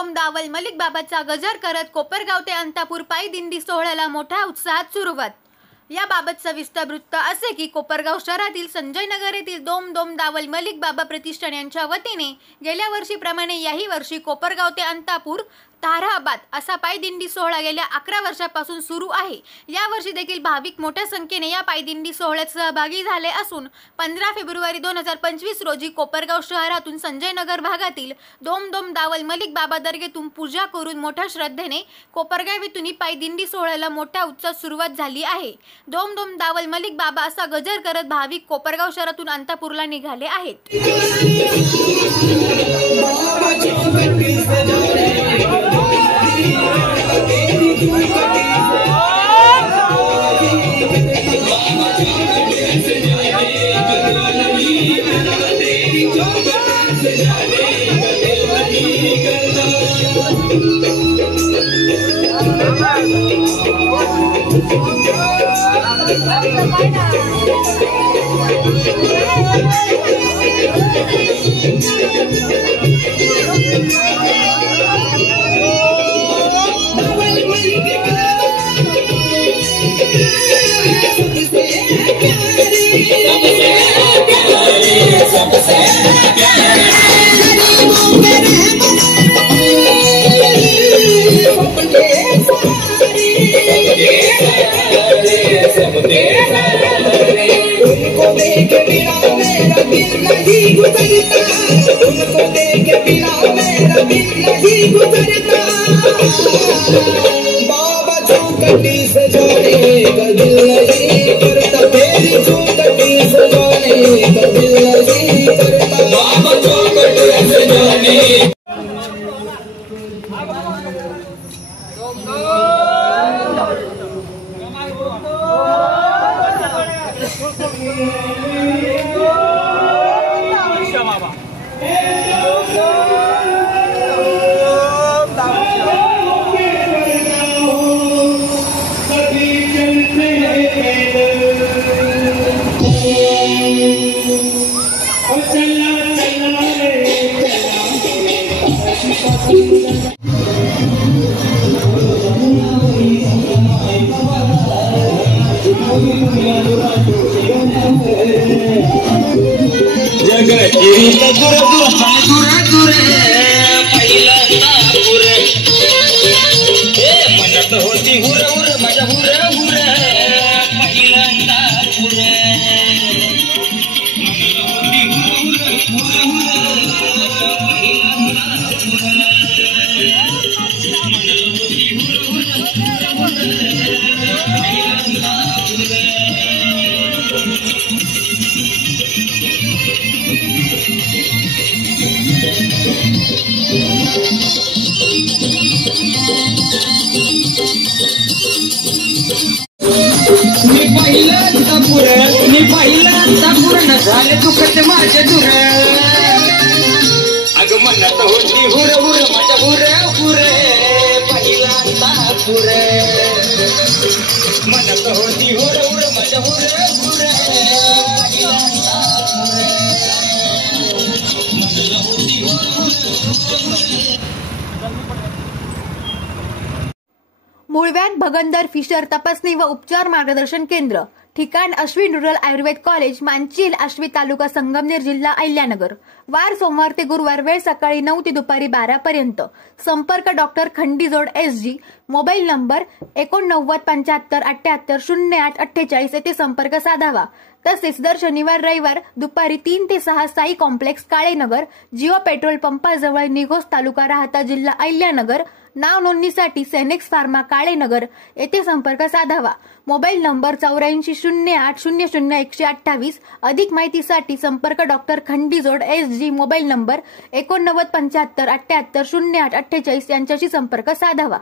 दोम दावल मलिक बाबाचा गजर करत कोपरगाव ते अंतापूर पायी दिंडी सोहळ्याला मोठ्या उत्साहात सुरुवात। याबाबत सविस्तर वृत्त असे की कोपरगाव शहरातील संजय नगर येथील दोम दावल मलिक बाबा प्रतिष्ठान यांच्या वतीने गेल्या वर्षीप्रमाणे याही वर्षी कोपरगाव ते अंतापूर ताराबाद असा पायदिंडी सोहळा गेल्या 11 वर्षापासून सुरू आहे। या वर्षी देखील भाविक मोठ्या संख्येने या पायदिंडी सोहळ्यात सहभागी झाले असून 15 फेब्रुवारी 2025 रोजी कोपरगाव शहरातून संजय नगर भागातील दोम दावल मलिक बाबा दर्गेतून पूजा करून मोठ्या श्रद्धेने कोपरगाव येथून पायदिंडी सोहळ्याला मोठ्या उत्साहात सुरुवात झाली आहे। दोम दावल मलिक बाबा असा गजर करत भाविक कोपरगाव शहरातून अंतापूरला निघाले आहेत। उनको देख बिना मेरा दिल नहीं गुजरता, उनको देख बिना मेरा दिल नहीं गुजरता। बाबा चौकटी से जाने का दिल नहीं करता, तेरी चौकटी से जाने का दिल नहीं करता। बाबा चौकटी से जाने मी पहिल्यांदा पूर्ण झाले दुखत माझे दूर। अग म्हणत होती हुर हुर माझ्या हुर हुर, पहिल्यांदा हुर म्हणत होती हुर हुर माझ्या हुर हुर, पहिल्यांदा मुळव्याध भगंदर फिशर तपासणी व उपचार मार्गदर्शन केंद्र, ठिकाण अश्विन रुरल आयुर्वेद कॉलेज, मांचील, आश्वी, तालुका संगमनेर, जिल्हा अहिल्यानगर। वार सोमवार ते गुरुवार, वेळ सकाळी 9 ते दुपारी 12 पर्यंत। संपर्क doctor Khandijod SG, mobile number 8975780848 येथे संपर्क साधावा। तसेच दर शनिवार रविवार दुपारी 3 ते 6 साई कॉम्प्लेक्स, काळेनगर, जिओ पेट्रोल पंपाजवळ, निघोज, तालुका राहता, जिल्हा अहिल्यानगर। नाव नोंदणीसाठी सेनेक्स फार्मा, काळेनगर येथे संपर्क साधावा। Mobile number 8408000128। अधिक माहितीसाठी संपर्क doctor Khandijod SG, mobile number 8975780848 यांच्याशी संपर्क साधावा।